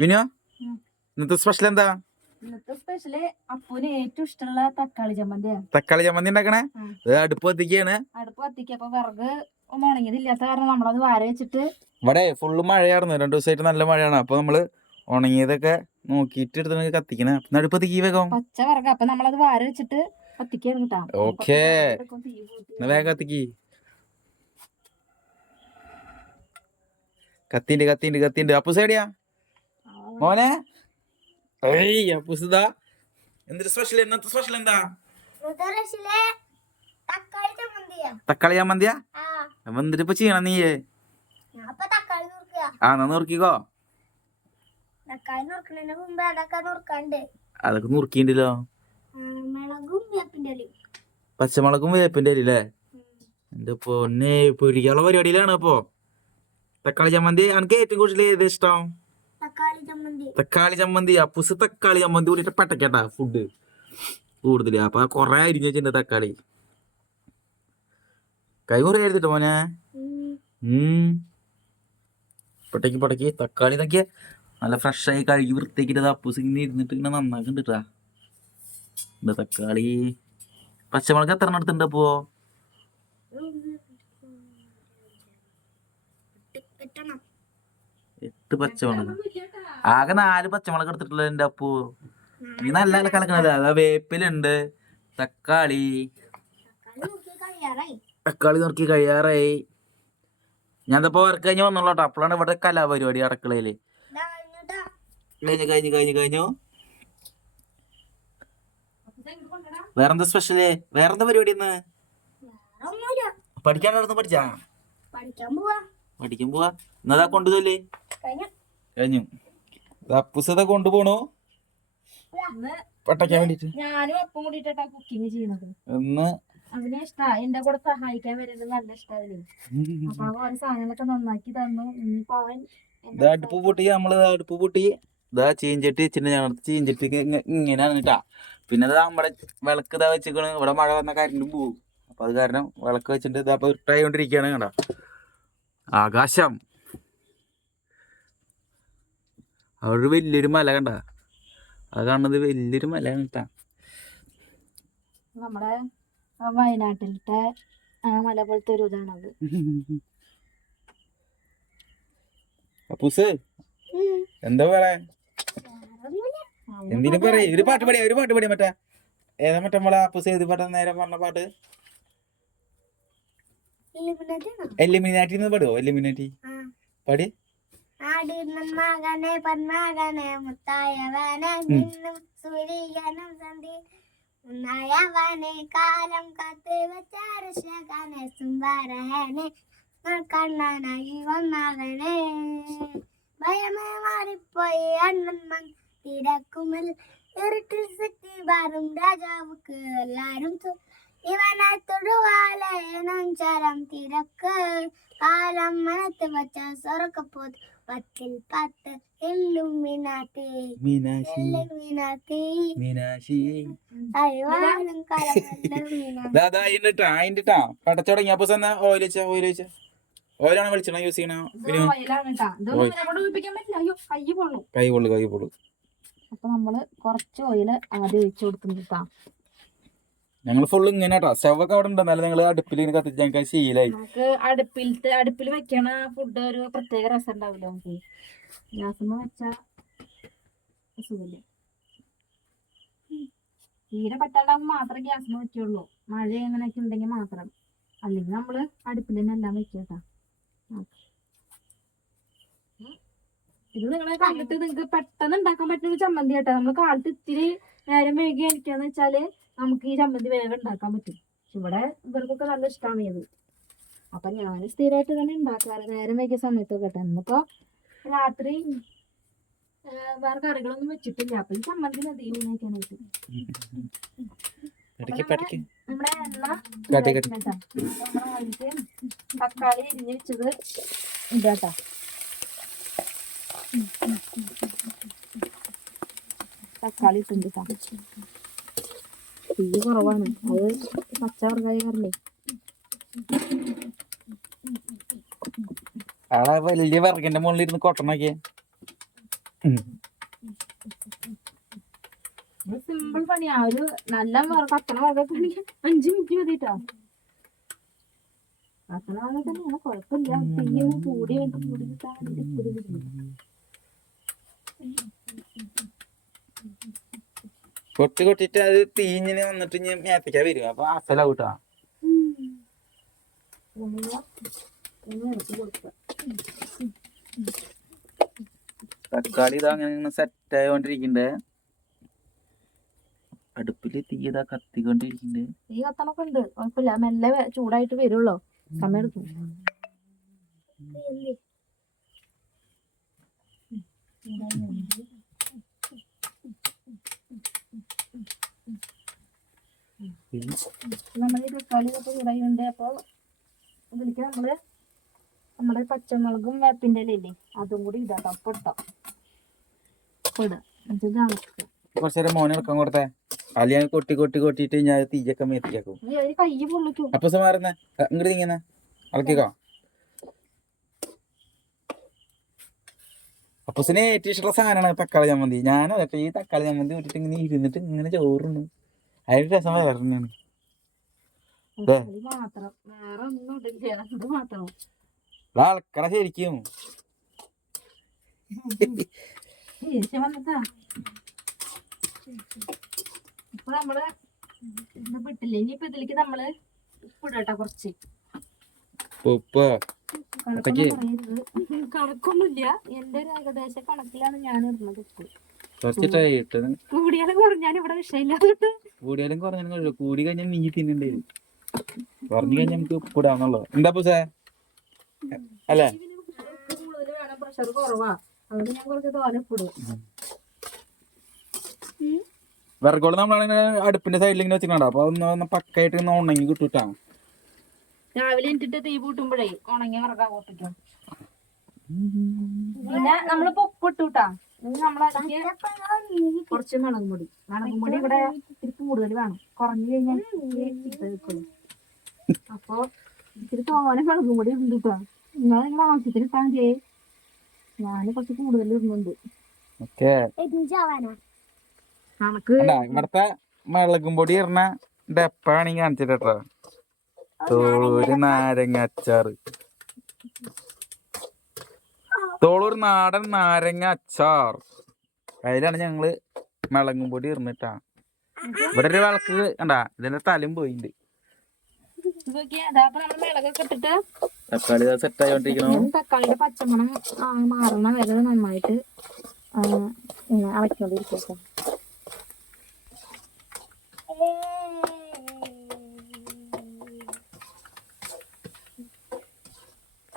വിനോ. ഇന്നത്തെ സ്പെഷ്യൽ എന്താ? ഇന്നത്തെ സ്പെഷ്യൽ അപ്പൂന് ഏറ്റവും ഇഷ്ടമുള്ള തക്കാളി ചമ്മന്തി ഉണ്ടാക്കണേ. ഇത് അടുപ്പ് കത്തിക്കാണ്. അടുപ്പ് കത്തിക്കുക. അപ്പൊ വിറക് ഒന്നും ഉണങ്ങിയതില്ലാത്ത കാരണം നമ്മളത് വാര വെച്ചിട്ട് ഇവിടെ ഫുള്ള് മഴയായിരുന്നു. രണ്ടു ദിവസമായിട്ട് നല്ല മഴയാണ്. അപ്പൊ നമ്മൾ ഉണങ്ങിയതൊക്കെ നോക്കിയിട്ട് എടുത്ത് കത്തിക്കണേ. അടുപ്പ് കത്തിക്കി വേഗം. പച്ച വിറക്. അപ്പൊ നമ്മളത് വാര വെച്ചിട്ട് കത്തിക്കാണ് കേട്ടോ. ഓക്കേ. വേഗം കത്തിക്ക്. കത്തിണ്ട് കത്തിണ്ട് കത്തിണ്ട് അപ്പൊ എവിടെയാ? മോനെ? പുസുത എന്തൊരു സ്പെഷ്യൽ ഇന്നത്തെ സ്പെഷ്യൽ എന്താ? തക്കാളി ചമ്മന്തിയാ. തക്കാളി ചമ്മന്തിയാ? ആ. അപ്പൊ എന്തിട്ട് ഇപ്പൊ ചെയ്യണം നീയേ? ആ എന്നാ നുറുക്കിക്കോ. അതൊക്കെ നുറുക്കാണ്ട്. അതൊക്കെ നുറുക്കിണ്ടല്ലോ മുളകും വേപ്പിന്റെ അരി പച്ചമുളകും വേപ്പിന്റെ അല്ലേ? എന്റെ പൊന്നെ പൊരിക്കാനുള്ള പരിപാടിയിലാണ് അപ്പോ തക്കാളി ചമ്മന്തി എനിക്ക് ഏറ്റവും കൂടുതൽ ഏത് ഇഷ്ടം? തക്കാളി ചമ്മന്തി. അപ്പൂസ് തക്കാളി ചമ്മന്തി കൂടിയിട്ട് പട്ടക്കേട്ടാ ഫുഡ് കൂടുതൽ അപ്പൊ കൊറേ അരിഞ്ഞു വെച്ചിട്ടുണ്ട് തക്കാളി. കൈ കുറെ എഴുതിട്ടോ മോനെ? ഉം. പട്ടക്കി പട്ടക്കി പടക്കി തക്കാളി ഇതൊക്കെ നല്ല ഫ്രഷായി കഴുകി വൃത്തിയാക്കിട്ട് അപ്പൂസ് ഇങ്ങനെ ഇരുന്നിട്ട് ഇങ്ങനെ നന്നാക്കുന്നുണ്ടാ എന്താ തക്കാളി? പച്ചമുളക് എത്ര എടുത്തിട്ടുണ്ട് അപ്പോ വെട്ടണം എട്ട് പച്ചമുളക്. ആകെ നാല് പച്ചമുളക് എടുത്തിട്ടുള്ള എന്റെ അപ്പു. നീ നല്ല നല്ല കലക്കണല്ലേ? അതാ വേപ്പിലുണ്ട് തക്കാളി. തക്കാളി നോക്കി കഴിയാറായി. ഞാൻ ഇപ്പൊ വർക്ക് കഴിഞ്ഞ് വന്നോളൂ കേട്ടോ അപ്പോഴാണ് ഇവിടെ കലാപരിപാടി അടുക്കളയിൽ കഴിഞ്ഞു കഴിഞ്ഞു കഴിഞ്ഞു കഴിഞ്ഞു. വേറെന്താ സ്പെഷ്യൽ വേറെന്താ പരിപാടി ഇന്ന്? പഠിക്കാനായിരുന്നു പഠിച്ചാ? പഠിക്കാൻ പോവാ. പഠിക്കാൻ പോവാ എന്നതാ കൊണ്ടുപോലേ കഴിഞ്ഞു. അപ്പുസത കൊണ്ടുപോണോ. പട്ടയ്ക്കാൻ വേണ്ടിട്ട്. ഞാനും അപ്പം കൂടിട്ടാ കുക്കിംഗ് ചെയ്യുന്നത്. ഒന്ന് അവനെ ഇഷ്ടാ. എന്റെ കൂടെ സഹായിക്കാൻ വരുന്നത് നല്ല ഇഷ്ടാവില്ലേ അപ്പൊ അവൻ ഓരോ സാധനങ്ങളൊക്കെ നന്നാക്കി തന്നു. ഇനിയിപ്പോ അവൻ ഇതാ അടുപ്പ് പൊട്ടി. നമ്മൾ ദാ അടുപ്പ് പൊട്ടി. ഇതാ ചീഞ്ചട്ടി വെച്ചിട്ട് ഞങ്ങളുടെ ചീഞ്ചട്ടി ഇങ്ങനെയാണ് കേട്ടാ. പിന്നെ ഇതാ നമ്മുടെ വിളക്ക് ഇതാ വെച്ചിരിക്കണ. ഇവിടെ മഴ വന്ന കാര്യം പോകും അപ്പൊ അത് കാരണം വിളക്ക് വെച്ചിട്ട് ഇതാ ഇട്ടായി കൊണ്ടിരിക്കുകയാണ് കണ്ട. ആകാശം. അവിടെ ഒരു വലിയൊരു മല കണ്ട. അത് കാണുന്നത് വലിയൊരു മല കണ്ടാ നമ്മുടെ ആ വയനാട്ടിലത്തെ ആ മല പോലത്തെ ഒരു ഇതാണത്. അപ്പൂസ് എന്താ പറയാ എന്തിനും പറയേ? ഒരു പാട്ട് പാടിയാ ഒരു പാട്ട് പാടിയാ മറ്റേ. ഏതാ മറ്റേ നമ്മളെ അപ്പൂസ് ഏത് പാട്ടാ നേരെ പറഞ്ഞ പാട്ട്? എലിമിനാറ്റി എന്ന് പാടുവോ? എലിമിനാറ്റി പാടി. ആടിനം മകനെ പന്മകനെ മുത്തായവനെ നിന്നും സൂര്യനും സന്ധി ഉന്നായവനെ കാലം കാത്ത് വെച്ച രക്ഷകനെ സുന്ദരനെ കണ്ണനായി വന്നവനെ. ഭയമേ മാറിപ്പോയി അണ്ണൻ തിരക്കുമൽ ഇരുട്ടിൽ സിറ്റി ബാറും രാജാവുക്ക് എല്ലാരും ഇവനെ തൊടുവാലെ ചരം തിരക്ക് കാലം മനത്ത് വച്ച സ്വർഗപ്പോത്ത് പത്തിൽ പത്ത് എല്ലുമിനാട്ടി മീനാശി. മീനാത്തി മീനാശി. കഴിവാനും കലമിനാട്ടി ദാ ദാ അതിന്റെ ട്ടാ അതിന്റെ ട്ടാ പടച്ചുടങ്ങി അപ്പൊ സന്ന ഓയിൽ വെച്ച ഓയിൽ വെച്ച. ഓയിലാണ് വെളിച്ചെണ്ണ യൂസ് ചെയ്യണോ? കൈ പൊള്ളു. കൈ പൊള്ളു കൈ പൊള്ളു. അപ്പൊ നമ്മൾ കുറച്ച് ഓയിൽ ആദ്യം ഒഴിച്ചു കൊടുക്കുന്നു കേട്ടാ. ഞങ്ങൾ ഫുൾ ഇങ്ങനെ കേട്ടോ അവിടെ ഉണ്ടെന്നാലും ഞങ്ങൾ അടുപ്പിൽ ഇങ്ങനെ കത്തിച്ച് ഞങ്ങൾക്ക് ശീലായി. നമുക്ക് അടുപ്പിലത്തെ അടുപ്പിൽ വെക്കണ ഫുഡ് ഒരു പ്രത്യേക രസം ഉണ്ടാവില്ല നമുക്ക്? ഗ്യാസുമ്മ വെച്ച സുഖല്ലേ തീരെ പറ്റാണ്ടാകുമ്പോൾ മാത്രമേ ഗ്യാസിന് വെക്കുള്ളൂ. മഴ അങ്ങനെയൊക്കെ ഉണ്ടെങ്കിൽ മാത്രം. അല്ലെങ്കിൽ നമ്മൾ അടുപ്പിൽ തന്നെ എല്ലാം വെക്കാട്ടാ ഇത് നിങ്ങളെ കണ്ടിട്ട് നിങ്ങൾക്ക് പെട്ടെന്ന് ഉണ്ടാക്കാൻ പറ്റുന്ന ചമ്മന്തി കേട്ടോ നമ്മൾ കാലത്ത് ഇത്തിരി നേരം വൈകി എണിക്കാന്ന് വെച്ചാൽ നമുക്ക് ഈ ചമ്മന്തി വേഗം ഉണ്ടാക്കാൻ പറ്റും. ഇവിടെ ഇവർക്കൊക്കെ നല്ല ഇഷ്ടമാണ് ഇത്. അപ്പൊ ഞാൻ സ്ഥിരമായിട്ട് തന്നെ ഉണ്ടാക്കാറ്. നേരം വൈകിയ സമയത്തൊക്കെ കേട്ടോ ഇന്നിപ്പോ രാത്രി വേറെ കറികളൊന്നും വെച്ചിട്ടില്ല. അപ്പൊ ഈ ചമ്മന്തി മതി ഊണാക്കാനായിട്ട് നമ്മുടെ എണ്ണ. തക്കാളി അരിഞ്ഞ് വെച്ചത് ഇതാട്ടോ തക്കാളി ഇട്ടുണ്ട് ട്ടോ. തീ കുറവാണ്. അത് പച്ചവർക്കായ കാരണേ ആളെ വലിയ വിറകിന്റെ മുകളിൽ ഇരുന്ന് കൊട്ടണൊക്കെ സിമ്പിൾ പണിയാ. ഒരു നല്ല അഞ്ചു മിനിറ്റ് മതിട്ടാ കത്തണ വക തന്നെയാണ് കുഴപ്പമില്ല. തീയ കൂടി വേണ്ട. കൂടി കിട്ടാൻ വേണ്ടി. ഇത്തിരി ബുദ്ധിമുട്ടാ. കൊട്ടി കൊട്ടിട്ട് അത് തീഞ്ഞിന് വന്നിട്ട് ഞാൻ മേത്തയ്ക്ക വരും അപ്പൊ അസല കൂട്ടാ. തക്കാളി ഇതാ അങ്ങനെ സെറ്റ് ആയോണ്ടിരിക്കണ്ടേ അടുപ്പിൽ തീ ഇതാ കത്തിക്കൊണ്ടിരിക്കണ്ടേ. തീ കത്തണൊക്കെ ഉണ്ട്. കുഴപ്പമില്ല. മെല്ലെ ചൂടായിട്ട് വരുള്ളൂ. സമയം എടുക്കും നമ്മൾ ഈ തക്കാളി ഇതൊക്കെ ചൂടായിട്ടുണ്ട് അപ്പോൾ ഇതിലേക്ക് നമ്മൾ നമ്മുടെ പച്ചമുളകും വേപ്പിന്റെ ഇലയില്ലേ അതും കൂടി ഇടാം അപ്പം ഇട്ടോ ഇപ്പം ഇടാം എന്നിട്ട് ഇത് ഇളക്കുക കുറച്ചു നേരം മോനെ എടുക്കാൻ കൊടുത്തേ. അതിൽ ഞാൻ കൊട്ടി കൊട്ടി കൊട്ടിട്ട് ഞാൻ തീയൊക്കെ മേത്തിക്കാക്കും. ഈ ഒരു കൈ പൊള്ളിക്കും. അപ്പൊ മാറുന്ന. ഇങ്ങോട്ട് നീങ്ങുന്ന അളക്കിക്കോ അപ്പസിന് ഏറ്റവും ഇഷ്ടമുള്ള സാധനമാണ് തക്കാളി ചമ്മന്തി. ഞാനും അതൊക്കെ ഈ തക്കാളി ചമ്മന്തി വിട്ടിട്ട് ഇങ്ങനെ ഇരുന്നിട്ട് ഇങ്ങനെ ചോറുണ്ട് അതിന്റെ രസം വേറെ തന്നെയാണ്. ആൾക്കാരെ ശരിക്കും. ഇപ്പൊ നമ്മൾ ഇനിയിപ്പൊ ഇതിലേക്ക് നമ്മൾ ഉപ്പിടട്ടെ കുറച്ച്. ഉപ്പ്. കണക്കൊന്നുമില്ല. എന്റെ ഒരു ഏകദേശ കണക്കിലാണ് ഞാൻ ഇടുന്നത് കൂടിയാലും കുറഞ്ഞാലും ഇവിടെ കൂടിയാലും കുറഞ്ഞാലും കൂടി കഴിഞ്ഞാൽ നീ തിന്നണ്ടേ കുറഞ്ഞു കഴിഞ്ഞാൽ നമുക്ക് ഉപ്പിടാന്നുള്ളു എന്താ പൂസേ അല്ലേ? പ്രഷർ കുറവാ അതുകൊണ്ട് ഞാൻ കുറച്ച് തോനെ ഇടും നമ്മളാണെങ്കിൽ അടുപ്പിന്റെ സൈഡിൽ ഇങ്ങനെ വെച്ചിട്ടുണ്ടോ അപ്പൊ ഒന്ന് പക്കായിട്ട് ഒന്ന് ഉണങ്ങി കിട്ടൂട്ടാ. രാവിലെ എന്നിട്ട് തീ പൂട്ടുമ്പോഴേ ഉണങ്ങി വറക്കാൻ പൊട്ടിക്കും പിന്നെ നമ്മളിപ്പോ ഉപ്പിട്ടൂട്ടാ ഇനി നമ്മളതിലേക്ക് കുറച്ച് മുളകും പൊടി. മുളകും പൊടി ഇവിടെ ഇത്തിരി കൂടുതൽ വേണം. കുറഞ്ഞു കഴിഞ്ഞാൽ നിൽക്കുള്ളൂ അപ്പൊ ഇത്തിരി തോനെ മുളകും പൊടി ഉണ്ട് കേട്ടോ നിങ്ങൾ നിങ്ങൾ ആവശ്യത്തിന് ഇട്ടാൽ മതി ഞാൻ കുറച്ച് കൂടുതൽ ഇടുന്നുണ്ട്. നമുക്ക് ഇവിടത്തെ മുളകും പൊടി ഇടണ ഡെപ്പാണ് കാണിച്ചിട്ടോ തോളൂര് നാരങ്ങ അച്ചാറ്. തോളൂർ നാടൻ നാരങ്ങ അച്ചാർ. അതിലാണ് ഞങ്ങൾ മിളകും പൊടി ഇറന്നിട്ടാ ഇവിടെ ഒരു വിളക്ക് കണ്ടാ ഇതിന്റെ തലയും പോയിണ്ട്. തക്കാളി സെറ്റ് തക്കാളിയുടെ പച്ചമണം മാറണ വരെ നന്നായിട്ട് ആ,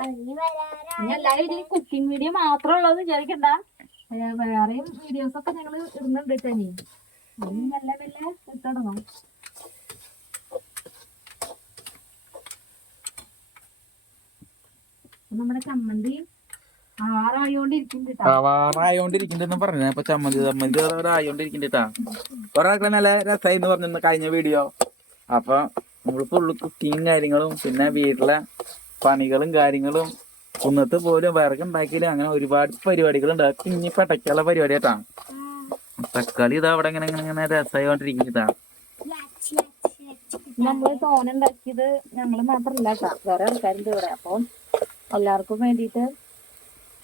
ഇനി എല്ലാരും ഇതിൽ കുക്കിംഗ് വീഡിയോ മാത്രം ഉള്ളത് വിചാരിക്കണ്ട. വേറെയും വീഡിയോസ് ഒക്കെ ഞങ്ങൾ ഇടുന്നുണ്ട് തന്നെ അതിന് മെല്ലെ മെല്ലെ ഇട്ടിടണം നമ്മുടെ ചമ്മന്തി കേട്ടോ പറഞ്ഞു അപ്പൊ ചമ്മന്തി നല്ല പറഞ്ഞു കഴിഞ്ഞ വീഡിയോ അപ്പൊ നമ്മൾ ഫുള്ള് കുക്കിങ്ങും കാര്യങ്ങളും പിന്നെ വീട്ടിലെ പണികളും കാര്യങ്ങളും കുന്നത്ത് പോലും വിറകുണ്ടാക്കിയില്ല അങ്ങനെ ഒരുപാട് പരിപാടികളുണ്ട്. അതൊക്കെ ഇനി പെട്ടയ്ക്കുള്ള പരിപാടി ആയിട്ടാണ് തക്കാളി ഇത് അവിടെ ഇങ്ങനെ ഇങ്ങനെ ഇങ്ങനെ രസമായിക്കൊണ്ടിരിക്കുന്നതാ ലച്ചി ലച്ചി ലച്ചി നമ്മൾ തോന ഉണ്ടാക്കിയത് ഞങ്ങൾ മാത്രല്ല വേറെ ആൾക്കാരുണ്ട് ഇവിടെ. അപ്പൊ എല്ലാവർക്കും വേണ്ടിയിട്ട്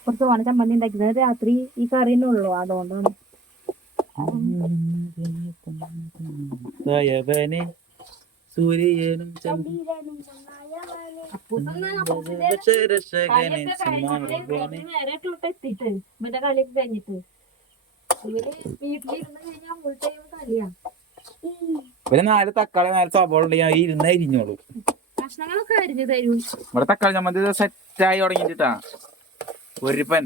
കുറച്ച് തോന ചമ്മന്തി ഉണ്ടാക്കുന്നത് രാത്രി ഈ കറി തന്നെ ഉള്ളു. അതുകൊണ്ടാണ്. സൂര്യനും പിന്നെ നാല് തക്കാളി നാല് സവാള ഉണ്ട് ഞാൻ ഇരുന്ന് അരിഞ്ഞോളൂ. കഷ്ണങ്ങളൊക്കെ അരിഞ്ഞു തരും. ഇവിടെ തക്കാളി ചമ്മന്തി സെറ്റ് ആയി തുടങ്ങിട്ടാ ഒരു പൻ.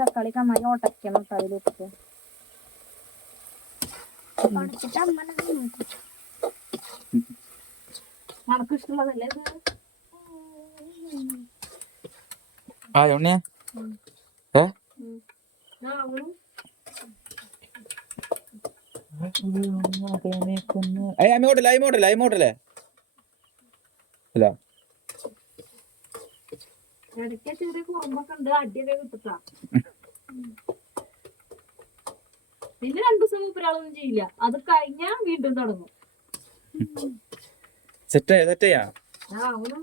തക്കാളി നന്നായി ഓട്ടക്കണം കേട്ടോ അതിലിട്ടിട്ട് നമുക്ക് ഇഷ്ടമുള്ളതല്ലേ ആ ഉണ്ണിയ ഏ? അങ്ങോട്ടല്ലേ അങ്ങോട്ടല്ലേ അങ്ങോട്ടല്ലേ അല്ല ഇടയ്ക്ക് ചെറിയ കുറുമ്പൊക്കെ ഉണ്ട് അടിയൊക്കെ കിട്ടിട്ടാ പിന്നെ രണ്ടു ദിവസം മൂപ്പരാളൊന്നും ചെയ്യില്ല. അത് കഴിഞ്ഞാ വീണ്ടും തുടങ്ങും. സെറ്റ് സെറ്റ് ചെയ്യാ ആ അവനും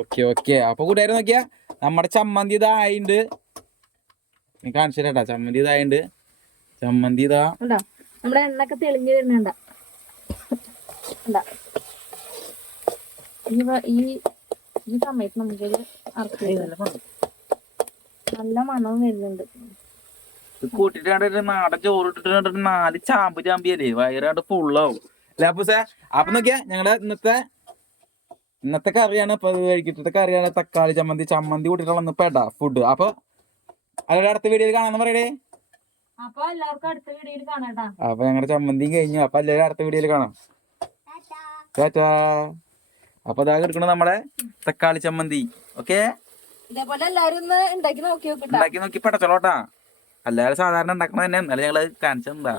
ഓക്കെ ഓക്കെ. അപ്പൊ കൂട്ടുകാരെ നോക്കിയാ നമ്മുടെ ചമ്മന്തി ഇതായിണ്ട് നീ കാണിച്ചു തരാട്ടാ ചമ്മന്തി ഇതായിണ്ട് ചമ്മന്തി ഇതാ. കണ്ടോ? നമ്മുടെ എണ്ണൊക്കെ തെളിഞ്ഞു വരുന്നുണ്ട. കണ്ടോ? ഈ സമയത്ത് നമുക്ക് അറക്കി നല്ല മണവും വരുന്നുണ്ട്. കൂട്ടിട്ടാണ്ട് നാടൻ ചോറ് ഇട്ടിട്ട് നാല് ചാമ്പ് ചാമ്പിയല്ലേ? വയറാണ്ട് ഫുള്ളാവും അല്ലെ അപ്പൊ സാർ അപ്പൊ നോക്കിയാ ഞങ്ങളുടെ ഇന്നത്തെ ഇന്നത്തെ കറിയാണ് ഇപ്പൊ ഇത് കഴിക്കിട്ടത്തെ കറിയാണ് തക്കാളി ചമ്മന്തി. ചമ്മന്തി കൂട്ടിട്ടുള്ള പെടാ ഫുഡ് അപ്പൊ അവരുടെ അടുത്ത വീഡിയോയിൽ കാണാന്ന് പറയടേ. അപ്പൊ എല്ലാവർക്കും അടുത്ത വീഡിയോയിൽ കാണാട്ടാ അപ്പൊ ഞങ്ങളുടെ ചമ്മന്തിയും കഴിഞ്ഞു. അപ്പൊ എല്ലാവരും അടുത്ത വീഡിയോയിൽ കാണാം. ടാറ്റാ. ടാറ്റാ. അപ്പൊ അതാ എടുക്കണം നമ്മുടെ തക്കാളി ചമ്മന്തി. ഓക്കെ? ഇതേപോലെ എല്ലാരും ഉണ്ടാക്കി നോക്കി ഉണ്ടാക്കി നോക്കി പടച്ചോളോട്ടാ അല്ലാതെ സാധാരണ ഉണ്ടാക്കണ തന്നെ എന്നാലും ഞങ്ങൾ കാണിച്ചെന്താ